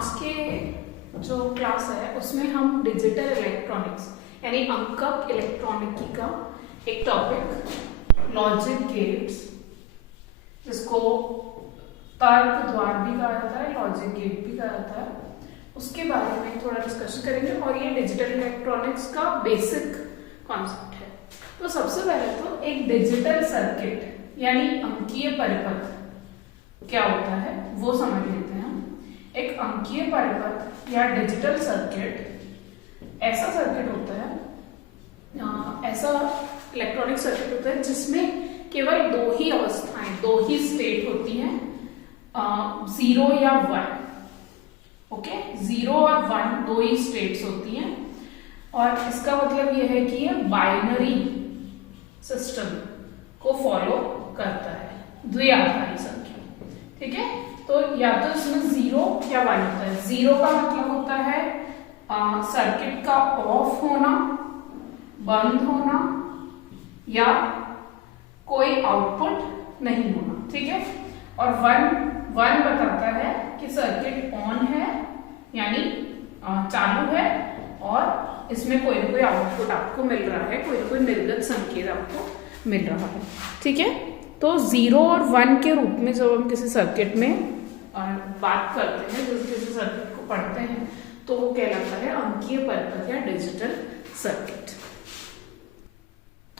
आज के जो क्लास है उसमें हम डिजिटल इलेक्ट्रॉनिक्स यानी अंकक इलेक्ट्रॉनिकी का एक टॉपिक लॉजिक गेट्स, जिसको तर्क द्वार भी कहा जाता है, लॉजिक गेट भी कहा जाता है, उसके बारे में थोड़ा डिस्कशन करेंगे। और ये डिजिटल इलेक्ट्रॉनिक्स का बेसिक कॉन्सेप्ट है। तो सबसे पहले तो एक डिजिटल सर्किट यानी अंकीय परिपथ क्या होता है वो समझ लेते हैं। एक अंकीय परिपथ या डिजिटल सर्किट ऐसा सर्किट होता है, ऐसा इलेक्ट्रॉनिक सर्किट होता है जिसमें केवल दो ही अवस्थाएं, दो ही स्टेट होती हैं, 0 या 1। ओके, 0 और 1 दो ही स्टेट्स होती हैं। और इसका मतलब यह है कि ये बाइनरी सिस्टम को फॉलो करता है, द्विआधारी संख्या। ठीक है, तो या तो इसमें 0 या 1 होता है। 0 का मतलब होता है सर्किट का ऑफ होना, बंद होना या कोई आउटपुट नहीं होना। ठीक है, और 1 बताता है कि सर्किट ऑन है यानी चालू है और इसमें कोई ना कोई आउटपुट आपको मिल रहा है, कोई ना कोई निर्गत संकेत आपको मिल रहा है। ठीक है, तो 0 और 1 के रूप में जब हम किसी सर्किट में बात करते हैं, जब किसी सर्किट को पढ़ते हैं, तो वो कहलाता है अंकीय परिपथ या डिजिटल सर्किट।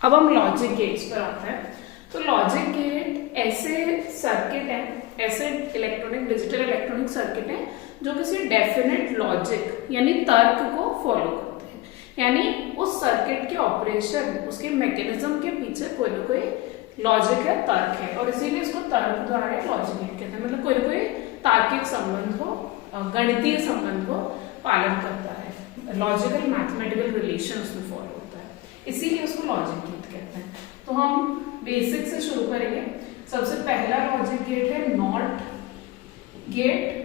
अब हम लॉजिक गेट्स पर आते हैं। तो लॉजिक गेट ऐसे सर्किट हैं, ऐसे डिजिटल इलेक्ट्रॉनिक सर्किट हैं जो किसी डेफिनेट लॉजिक यानी तर्क को फॉलो करते हैं, यानी उस सर्किट के ऑपरेशन, उसके मैकेनिज्म के पीछे कोई ना कोई लॉजिक है, तर्क है, और इसीलिए इसको तर्क द्वारा लॉजिक गेट कहते हैं। मतलब कोई ना कोई तार्किक संबंध हो, गणितीय संबंध हो पालन करता है, लॉजिकल मैथमेटिकल रिलेशन उसमें फॉलो होता है, इसीलिए उसको लॉजिक गेट कहते हैं। तो हम बेसिक से शुरू करेंगे। सबसे पहला लॉजिक गेट है नॉट गेट।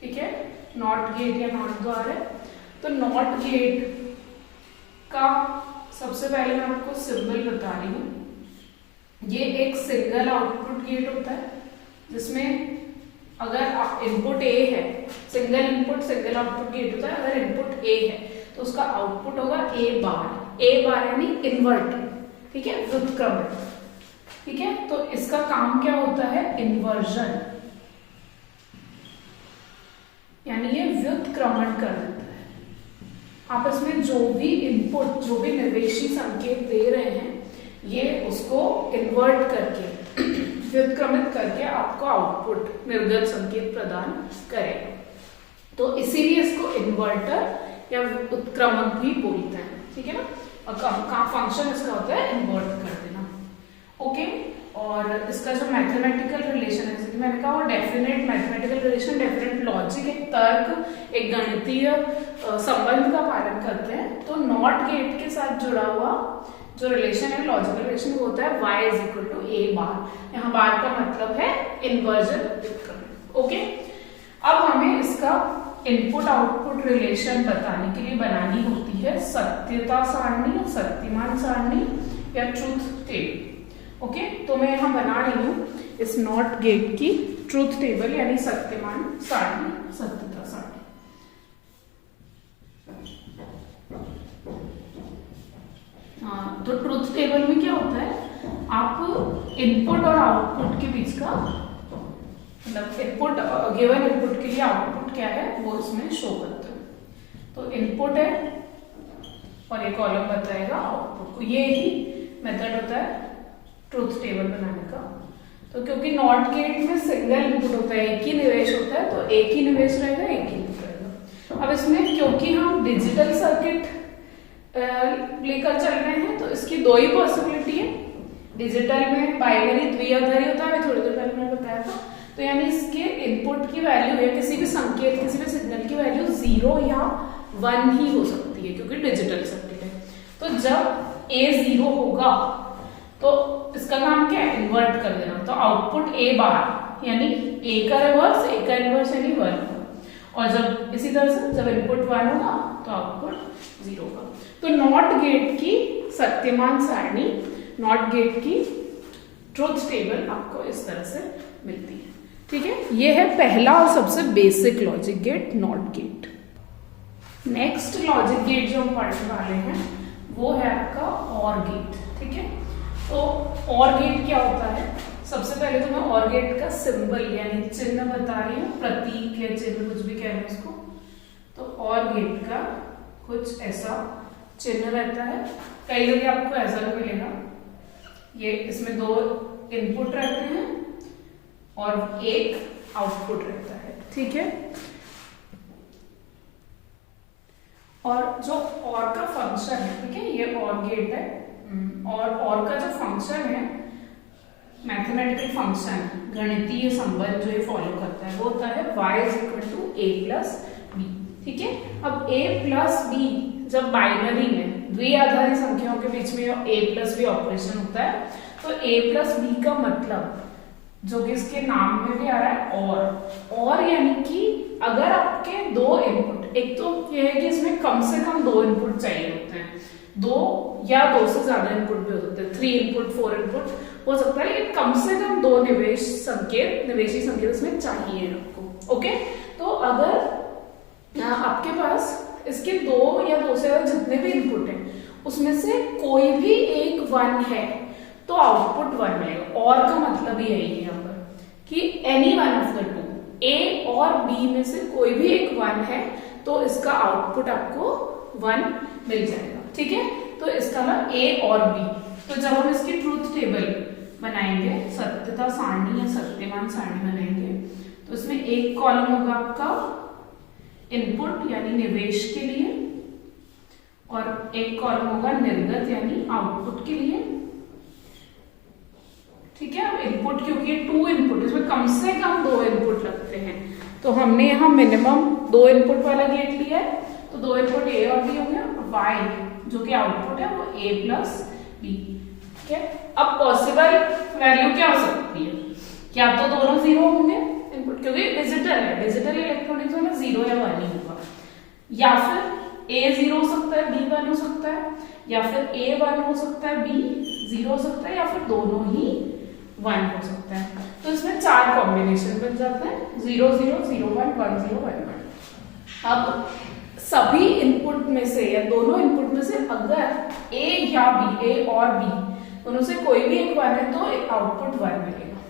ठीक है, नॉट गेट या नॉट द्वार है। तो नॉट गेट का सबसे पहले मैं आपको सिंबल बता रही हूं। ये एक सिंगल आउटपुट गेट होता है जिसमें अगर इनपुट ए है, single input single output gate होता है। अगर इनपुट ए है तो उसका आउटपुट होगा ए बार यानी इन्वर्ट। ठीक है, व्युत्क्रमण। ठीक है, तो इसका काम क्या होता है? इन्वर्जन, यानी ये व्युत्क्रमण कर देता है। आप इसमें जो भी इनपुट, जो भी निवेशी संकेत दे रहे हैं, ये उसको इन्वर्ट करके, व्युत्क्रमित करके आपको आउटपुट, निर्गत संकेत प्रदान करेगा। तो इसीलिए इसको इन्वर्टर या उत्क्रमक भी बोलते हैं। ठीक है ना, और फंक्शन इसका होता है इन्वर्ट कर देना। ओके, और इसका जो मैथमेटिकल रिलेशन है, जैसे मैंने कहा, वो definite mathematical relation, definite logic, एक तर्क, एक गणितीय संबंध का पालन करते हैं। तो नॉट गेट के साथ जुड़ा हुआ जो रिलेशन है, लॉजिकल रिलेशन, वो होता है y = a बार। यहाँ बार का मतलब है इन्वर्जन। ओके, अब हमें इसका इनपुट आउटपुट रिलेशन बताने के लिए बनानी होती है सत्यता सारणी या शक्तिमान सारणी या ट्रूथ टेबल। ओके, तो मैं यहाँ बना रही हूँ इस नॉट गेट की ट्रूथ टेबल यानी शक्तिमान सारणी, सत्यता सारणी। तो ट्रूथ टेबल में क्या होता है, आप इनपुट और आउटपुट के बीच का, मतलब इनपुट, गिवन इनपुट के लिए आउटपुट क्या है वो इसमें शो करते हैं। तो इनपुट है और ये कॉलम बताएगा आउटपुट को। ये ही मेथड होता है ट्रूथ टेबल बनाने का। तो क्योंकि नॉट गेट में सिंगल इनपुट होता है, एक ही निवेश होता है, तो एक ही निवेश रहेगा, एक ही इनपुट रहेगा। अब इसमें क्योंकि हम डिजिटल सर्किट लेकर चल रहे हैं, तो इसकी दो ही पॉसिबिलिटी है। डिजिटल में बाइनरी, द्विआधारी होता है, थोड़ी देर पहले मैंने बताया था। तो यानी इसके इनपुट की वैल्यू या किसी भी संकेत, किसी भी सिग्नल की वैल्यू 0 या 1 ही हो सकती है, क्योंकि डिजिटल सर्किट है। तो जब a 0 होगा तो इसका काम क्या है? इन्वर्ट कर देना। तो आउटपुट a बार यानी a का रिवर्स, a का इन्वर्स यानी 1। और जब इसी तरह से जब इनपुट 1 होगा तो आउटपुट 0 होगा। तो नॉट गेट की शक्तिमान सारणी, नॉट गेट की ट्रूथ टेबल आपको इस तरह से मिलती है। ठीक है, ये है पहला और सबसे basic logic gate, NOT gate. Next logic gate जो हम पढ़ने वाले हैं वो है आपका और गेट। ठीक है, तो और गेट क्या होता है, सबसे पहले तो मैं और गेट का सिंबल यानी चिन्ह बता रही हूँ, प्रतीक या चिन्ह कुछ भी कह रहे हैं उसको। तो और गेट का कुछ ऐसा चिन्ह रहता है, कई जगह आपको ऐसा भी मिलेगा, ये इसमें 2 इनपुट रहते हैं और एक आउटपुट रहता है। ठीक है, और जो और का फंक्शन है, ठीक है, ये और गेट है, और का जो फंक्शन है, मैथमेटिकल फंक्शन, गणितीय संबंध जो ये फॉलो करता है वो होता है y = a + b। ठीक है, अब a + b जब बाइनरी में द्विआधारी संख्याओं के बीच में a + b ऑपरेशन होता है, तो a + b का मतलब जो कि इसके नाम में भी आ रहा है और यानी कि अगर आपके 2 इनपुट, एक तो ये है कि इसमें कम से कम 2 इनपुट चाहिए होते हैं, 2 या 2 से ज्यादा इनपुट भी हो सकते हैं, 3 इनपुट 4 इनपुट हो सकता है, लेकिन कम से कम 2 निवेशी संकेत इसमें चाहिए आपको। ओके, तो अगर आपके पास इसके 2 या 2 से ज्यादा जितने भी इनपुट हैं उसमें से कोई भी एक 1 है तो आउटपुट 1 मिलेगा। और का मतलब ही यही है यहाँ पर कि एनी वन ऑफ द 2, ए और बी में से कोई भी एक 1 है तो इसका आउटपुट आपको 1 मिल जाएगा। ठीक है, तो इसका ना ए और बी, तो जब हम इसकी ट्रूथ टेबल बनाएंगे, सत्यता सारणी या सत्यमान सारणी बनाएंगे, तो इसमें एक कॉलम होगा आपका इनपुट यानी निवेश के लिए और एक कॉलम होगा निर्गत यानी आउटपुट के लिए। ठीक है, अब इनपुट क्योंकि 2 इनपुट, इसमें कम से कम 2 इनपुट लगते हैं, तो हमने यहाँ मिनिमम 2 इनपुट वाला गेट लिया है, तो 2 इनपुट ए और बी हो गया, y जो कि आउटपुट है वो a + b। ठीक है, अब पॉसिबल वैल्यू क्या हो सकती है, क्या तो दोनों 0 होंगे इनपुट, क्योंकि डिजिटल इलेक्ट्रॉनिक्स में 0 या 1 ही होगा, या फिर a 0 हो सकता है, b 1 हो सकता है, या फिर a 1 हो सकता है, b 0 हो सकता है, या फिर दोनों ही 1 हो सकता है। तो इसमें 4 कॉम्बिनेशन बन जाते हैं, 0 0 0 1 1 0 1 1। अब सभी इनपुट में से या दोनों इनपुट में से अगर a या b, a और b दोनों से कोई भी एक 1 है तो आउटपुट 1 मिलेगा,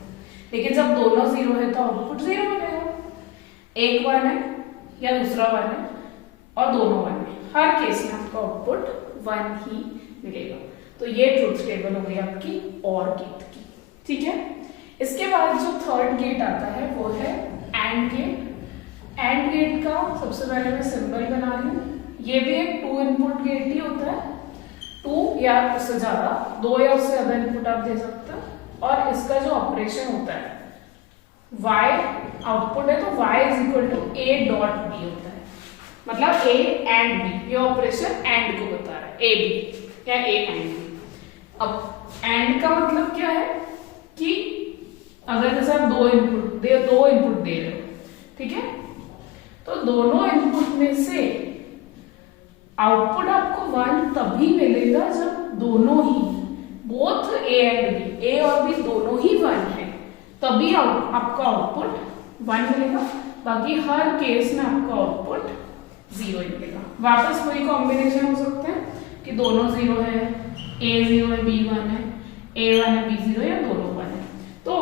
लेकिन जब दोनों 0 है तो आउटपुट 0 मिलेगा। एक 1 है या दूसरा 1 है और दोनों 1 है, हर केस में आपको आउटपुट 1 ही मिलेगा। तो ये ट्रूथ टेबल हो गई आपकी और गेट की। ठीक है, इसके बाद जो थर्ड गेट आता है वो है एंड गेट। एंड गेट का सबसे पहले मैं सिंबल बना रही हूँ, ये भी एक 2 इनपुट गेट ही होता है, 2 या उससे ज्यादा, 2 या उससे ज्यादा इनपुट आप दे सकते हैं, और इसका जो ऑपरेशन होता है y आउटपुट है तो y = a डॉट b होता है, मतलब a एंड b, ये ऑपरेशन एंड को बता रहा है, a b या a एंड b। अब एंड का मतलब क्या है कि अगर जैसे आप 2 इनपुट दे रहे हो, ठीक है, तो दोनों इनपुट में से आउटपुट आपको 1 तभी मिलेगा जब दोनों ही, both a and b, a और b दोनों ही 1 है, तभी आपको आउटपुट 1 मिलेगा, बाकी हर केस में आपको आउटपुट 0 ही मिलेगा। वापस वही कॉम्बिनेशन हो सकते हैं कि दोनों 0 है, a 0 है, b 1 है, a 1 है, b 0 या दोनों 1 है, तो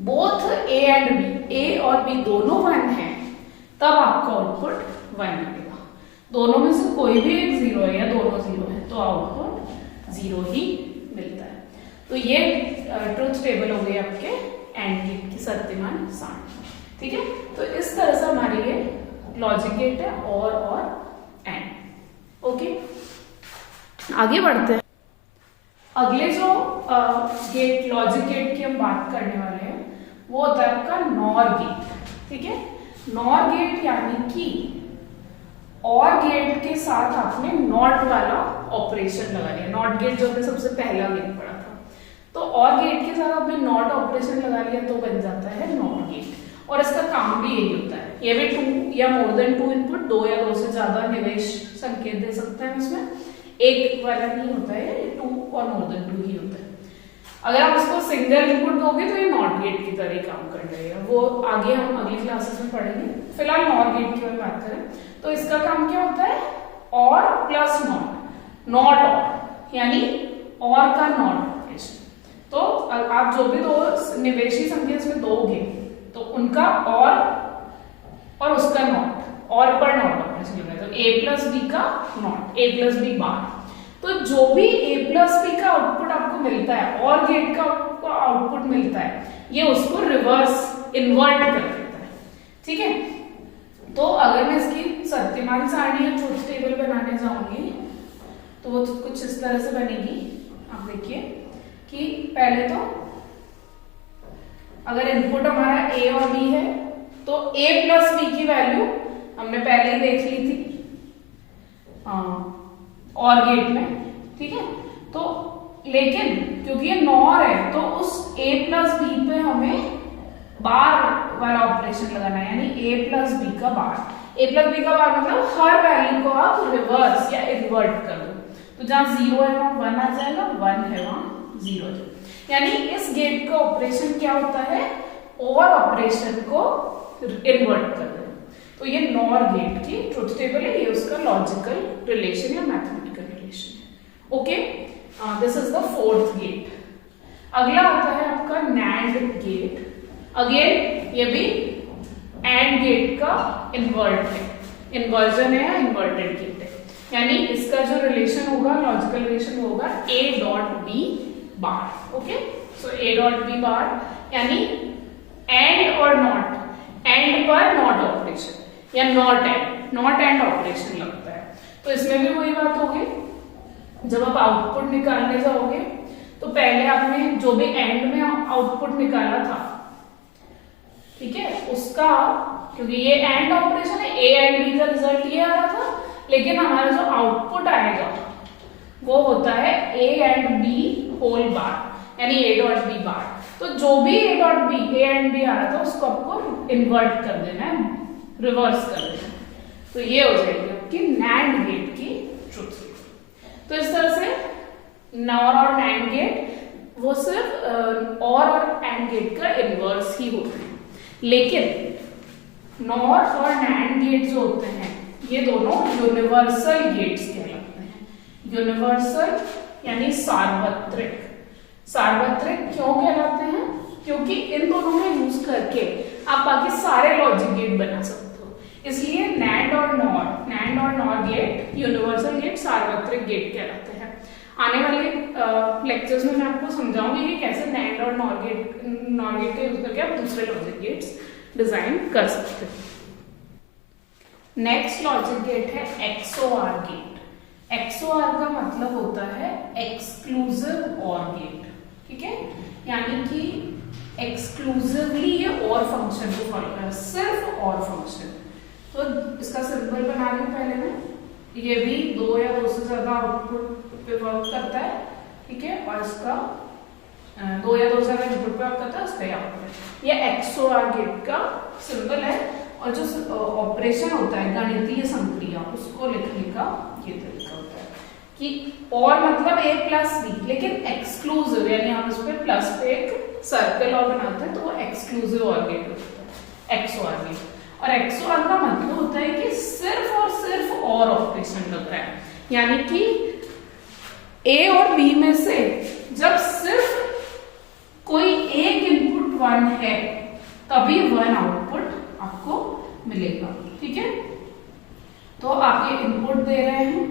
both a and b, a और b दोनों 1 है, तब आपको आउटपुट 1 मिलेगा। दोनों में से कोई भी एक 0 है या दोनों 0 है तो आउटपुट 0 ही मिलता है। तो ये ट्रूथ टेबल हो गई आपके एंड गेट की सत्यमान सारणी। ठीक है, तो इस तरह से हमारी ये लॉजिक गेट है और एंड। ओके, आगे बढ़ते हैं। अगले जो गेट लॉजिक गेट की हम बात करने वाले हैं वो होता है आपका नॉर गेट। ठीक है, नॉर गेट यानी कि और गेट के साथ आपने नॉट वाला ऑपरेशन लगा लिया। नॉट गेट जो हमने सबसे पहला गेट पढ़ा था, तो और गेट के साथ आपने नॉट ऑपरेशन लगा लिया तो बन जाता है नॉर गेट, और इसका काम भी यही होता है। ये भी 2 या मोर देन 2 इनपुट, 2 या 2 से ज्यादा निवेश संकेत दे सकते हैं इसमें, एक वाला नहीं होता है, 2 और मोर देन 2 ही होता है। अगर आप उसको सिंगल इनपुट दोगे तो ये नॉट गेट की तरह काम कर रहेगा, वो आगे हम अगली क्लासेस में पढ़ेंगे। फिलहाल नॉट गेट की बात करें तो इसका काम क्या होता है, और प्लस नॉट, नॉट और, यानी और का नॉट ऑपरेशन। तो आप जो भी दो निवेशी संख्या इसमें दोगे तो उनका और उसका नॉट, और पर नॉट ऑपरेशन लगेगा। तो a प्लस बी का NOT, a plus B bar. तो जो भी a प्लस बी का आउटपुट आपको मिलता है और गेट का आउटपुट मिलता है, ये उसको रिवर्स इन्वर्ट कर देता है। ठीक है, तो अगर मैं इसकी सत्यमान सारणी या ट्रुथ टेबल बनाने जाऊंगी तो वो कुछ इस तरह से बनेगी। आप देखिए कि पहले तो अगर इनपुट हमारा a और b है तो a प्लस बी की वैल्यू हमने पहले ही देख ली थी और गेट में। ठीक है, तो लेकिन क्योंकि ये नॉर है तो उस a प्लस बी पे हमें बार वाला ऑपरेशन लगाना है, यानी a प्लस बी का बार। a प्लस बी का बार मतलब हर वैल्यू को आप रिवर्स या इन्वर्ट कर दो, तो जहां 0 है वहां 1 आ जाएगा, 1 है वहां 0 आ जाएगा। यानी इस गेट का ऑपरेशन क्या होता है, और ऑपरेशन को इन्वर्ट कर दे। तो ये नॉर गेट की ट्रुथ टेबल है, ये उसका लॉजिकल रिलेशन या मैथमेटिकल रिलेशन है। Okay, this is the fourth gate. अगला आता है आपका नैंड गेट। अगेन ये भी एंड गेट का इन्वर्ट है, इन्वर्जन है या इन्वर्टेड गेट है। यानी इसका जो रिलेशन होगा, लॉजिकल रिलेशन होगा a dot B bar. Okay, so a dot B bar यानी एंड और नॉट, एंड पर नॉट ऑपरेशन या नॉट एंड ऑपरेशन लगता है। तो इसमें भी वही बात होगी, जब आप आउटपुट निकालने जाओगे तो पहले आपने जो भी एंड में आउटपुट निकाला था, ठीक है, उसका, क्योंकि ये एंड ऑपरेशन है, a एंड b का रिजल्ट ये आ रहा था, लेकिन हमारा जो आउटपुट आएगा वो होता है a and b whole bar, यानी a डॉट b बार। तो जो भी a dot b, a and b आ रहा था उसको आपको इन्वर्ट कर देना है, रिवर्स कर देना है। तो ये हो जाएगी आपकी नैंड गेट की ट्रुथ। तो इस तरह से नॉर और नैंड गेट वो सिर्फ और एंड गेट का इन्वर्स ही होते हैं, लेकिन नॉर और नैंड गेट जो होते हैं ये दोनों यूनिवर्सल गेट्स कहलाते हैं। यूनिवर्सल यानी सार्वत्रिक। सार्वत्रिक क्यों कहलाते हैं, क्योंकि इन दोनों में यूज करके आप बाकी सारे लॉजिक गेट बना सकते हो, इसलिए नैंड और नॉर गेट यूनिवर्सल गेट, सार्वत्रिक गेट कहलाते हैं। आने वाले लेक्चर्स में मैं आपको समझाऊंगी कि कैसे नैंड और नॉर गेट का यूज करके आप दूसरे लॉजिक गेट्स डिजाइन कर सकते हो। नेक्स्ट लॉजिक गेट है XOR गेट। XOR का मतलब होता है एक्सक्लूसिव और गेट। ठीक है, यानी कि एक्सक्लूसिवली ये और फंक्शन को फॉलो कर, सिर्फ और फंक्शन। तो इसका सिंबल बना रही हूं पहले मैं, ये भी 2 या 2 से ज्यादा आउटपुट पे वर्क करता है। ठीक है, और इसका 2 या 2 से ज्यादा इनपुट पे वर्क करता है, उसका ये XOR गेट का सिंबल है। और जो ऑपरेशन होता है गणितीय संक्रिया, उसको लिखने का ये तरीका होता है कि और मतलब a प्लस बी, लेकिन एक्सक्लूसिव, यानी हम उस पर प्लस पे एक सर्कल और बनाते हैं तो वो एक्सक्लूसिव और गेट होता है, XOR गेट। और XOR का मतलब होता है कि सिर्फ और सिर्फ और ऑपरेशन लग रहा है, यानी कि a और b में से जब सिर्फ कोई एक इनपुट 1 है तभी 1 आउटपुट आपको मिलेगा। ठीक है, तो आप ये इनपुट दे रहे हैं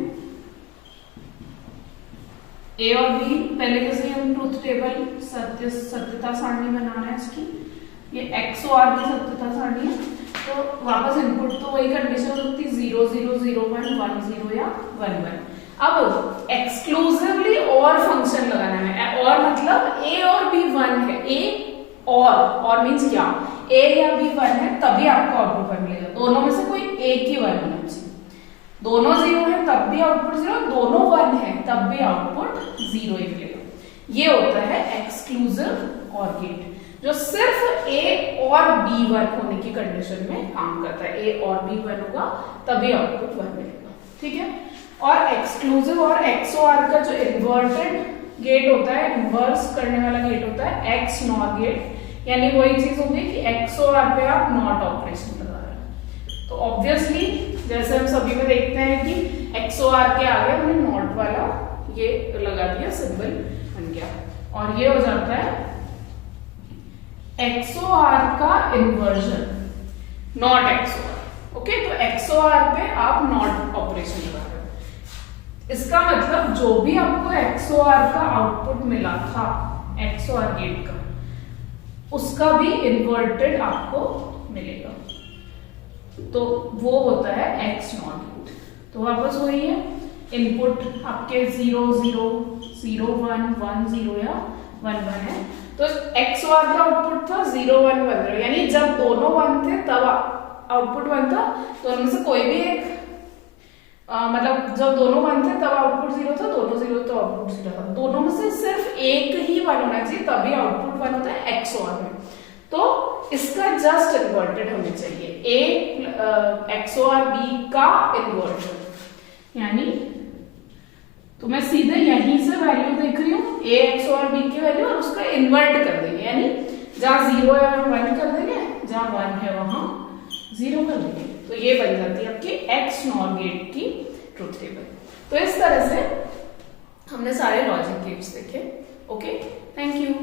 a और b, पहले जैसे हम ट्रुथ टेबल सत्यता सारणी बना रहे हैं इसकी, ये XOR की सत्यता सारणी है। तो वापस इनपुट तो वही कंडीशन होती है 0 0 0 1 1 0 या 1 1। अब एक्सक्लूसिवली और फंक्शन लगाना है, और मतलब a और b 1 है, a और मीन्स क्या, a या b 1 है तभी आपको आउटपुट 1 मिलेगा। दोनों में से कोई एक ही 1 होना चाहिए। दोनों 0 है तब भी आउटपुट 0, दोनों 1 है तब भी आउटपुट 0 ही मिलेगा। ये होता है एक्सक्लूसिव और गेट, जो सिर्फ a और b 1 होने की कंडीशन में काम करता है। a और b 1 होगा तभी आउटपुट 1 मिलेगा। ठीक है, और एक्सक्लूसिव और XOR का जो इन्वर्टेड गेट होता है, इन्वर्स करने वाला गेट होता है एक्स नॉर गेट, यानी वही चीज होगी कि XOR पे आप नॉट ऑपरेशन लगा रहे हैं। तो ऑब्वियसली जैसे हम सभी में देखते हैं कि XOR के आगे हमने नॉट वाला ये लगा दिया, सिंबल बन गया, और ये हो जाता है XOR का इन्वर्जन, नॉट XOR। ओके, तो XOR पे आप नॉट ऑपरेशन लगा रहे हो। इसका मतलब जो भी आपको XOR का आउटपुट मिला था XOR गेट का, उसका भी इन्वर्टेड आपको मिलेगा, तो वो होता है X नॉट गेट। तो वापस वही है, इनपुट आपके 0 0 0 1 1 0 या 1 1 है, तो XOR का आउटपुट था 0 1 1 0, यानी जब दोनों 1 थे तब आउटपुट 1 था, तो उनमें से कोई भी एक मतलब जब दोनों 1 थे तब आउटपुट 0 था, दोनों 0 तो आउटपुट 0 था, दोनों में से सिर्फ एक ही 1 होना चाहिए, तभी आउटपुट 1 होता है XOR में। तो इसका जस्ट इन्वर्टेड होना चाहिए, A XOR B का इन्वर्जन, यानी तो मैं सीधे यहीं से वैल्यू देख रही हूँ A XOR B की वैल्यू, और उसका इन्वर्ट कर देंगे, यानी जहां 0 है वहां 1 कर देंगे, जहां 1 है वहां 0 कर देंगे, तो ये बन जाती है आपकी X नॉर गेट की ट्रुथ टेबल। तो इस तरह से हमने सारे लॉजिक गेट्स देखे। Okay, thank you.